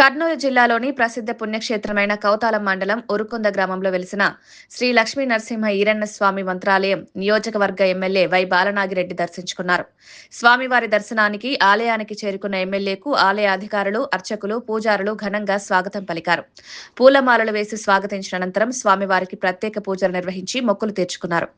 కర్నూలు జిల్లాలోని ప్రసిద్ధ పుణ్యక్షేత్రమైన కౌతాలం మండలం ఉరుకొంద గ్రామంలో వెలిసిన శ్రీ లక్ష్మీ నరసింహ ఈరన్న స్వామి మంత్రాలయం నియోజకవర్గ ఎమ్మెల్యే వై బాలనాగిరెడ్డి దర్శించుకున్నారు. స్వామివారి దర్శనానికి ఆలయానికి చేరుకున్న ఎమ్మెల్యేకు ఆలయ అధికారులు, అర్చకులు, పూజారులు ఘనంగా స్వాగతం పలికారు. పూలమాలలు వేసి స్వాగతించిన అనంతరం స్వామివారికి ప్రత్యేక పూజలు నిర్వహించి మొక్కులు తీర్చుకున్నారు.